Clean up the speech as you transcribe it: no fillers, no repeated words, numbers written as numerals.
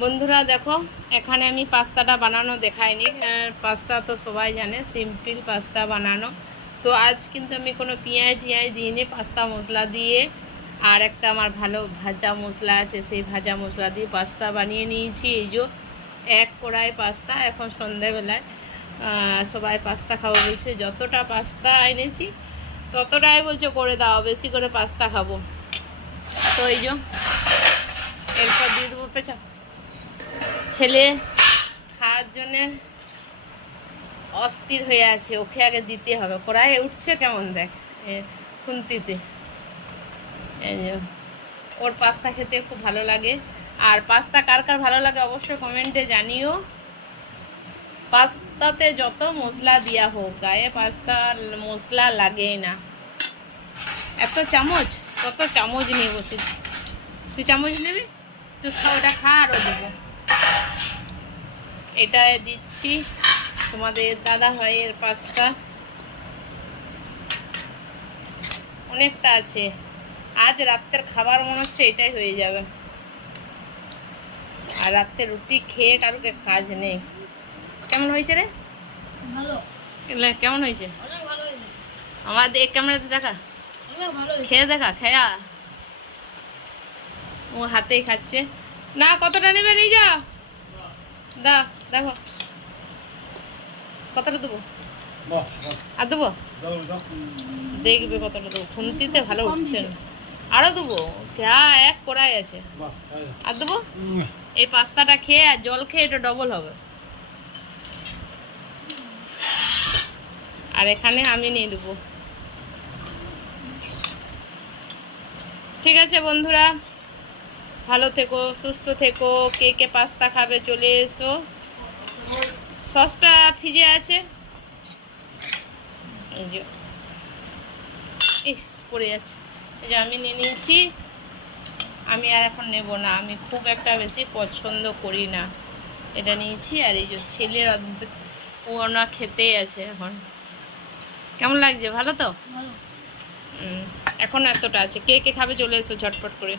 বন্ধুরা দেখো, এখানে আমি পাস্তাটা বানানো দেখাইনি। পাস্তা তো সবাই জানে, সিম্পল পাস্তা বানানো। তো আজ কিন্তু আমি কোনো পেঁয়াজ টিয়াজ দিইনি, পাস্তা মশলা দিয়ে আর একটা আমার ভালো ভাজা মশলা আছে, সেই ভাজা মশলা দিয়ে পাস্তা বানিয়ে নিয়েছি। এই যে এক কড়াই পাস্তা। এখন সন্ধ্যাবেলায় সবাই পাস্তা খাবো বলছে, যতটা পাস্তা এনেছি ততটাই বলছে করে দাও, বেশি করে পাস্তা খাবো। তো এই যে এরপর দিয়ে দেবো পেঁচা। ছেলে খাওয়ার জন্যে অস্থির হয়ে আছে, ওকে আগে দিতে হবে। কড়াইয়ে উঠছে কেমন দেখ, খুন্তিতে। ওর পাস্তা খেতে খুব ভালো লাগে। আর পাস্তা কার কার ভালো লাগে অবশ্যই কমেন্টে জানিও। পাস্তাতে যত মশলা দেওয়া হোক, গায়ে পাস্তা মশলা লাগেই না। এত চামচ, কত চামচ নিয়ে বসে। তুই চামচ নেবি? তুই ওটা খা, আরও দেবো। এটা দিচ্ছি তোমাদের দাদা ভাইয়ের পাস্তা। অনেকটা আছে, আজ রাত্রের খাবার মনে হচ্ছে এটাই হয়ে যাবে। আর রাত্রে রুটি খেয়ে কারুকে কাজ নেই। কেমন হয়েছে রে? ভালো। কেমন হয়েছে? আমার দেখ, ক্যামেরাতে দেখা, খেয়ে দেখা, খেয়া। ও হাতেই খাচ্ছে না। কতটা নেবে নিয়ে যা, দা দেখো কতটা দেবো। আর দেবো, দেখবে কতটা দেবো। খুন্তিতে ভালো উঠছে না, আরও দেবো। হ্যাঁ, এক কড়াই আছে, আর দেবো। এই পাস্তাটা খেয়ে আর জল খেয়ে এটা ডবল হবে। আর এখানে আমি নিয়ে দেবো। ঠিক আছে বন্ধুরা, ভালো থেকো, সুস্থ থেকো। কে কে পাস্তা খাবে চলে এসো। সসটা ফ্রিজে আছে। এই যে পড়ে যাচ্ছে। এই যে আমি নিয়ে নিয়েছি। আমি আর এখন নেব না, আমি খুব একটা বেশি পছন্দ করি না। এটা নিয়েছি। আর এই যে ছেলের অর্ধেক ও না খেতেই আছে এখন। কেমন লাগছে? ভালো তো? এখন এতটা আছে। কে কে খাবে চলে এসো ঝটপট করে।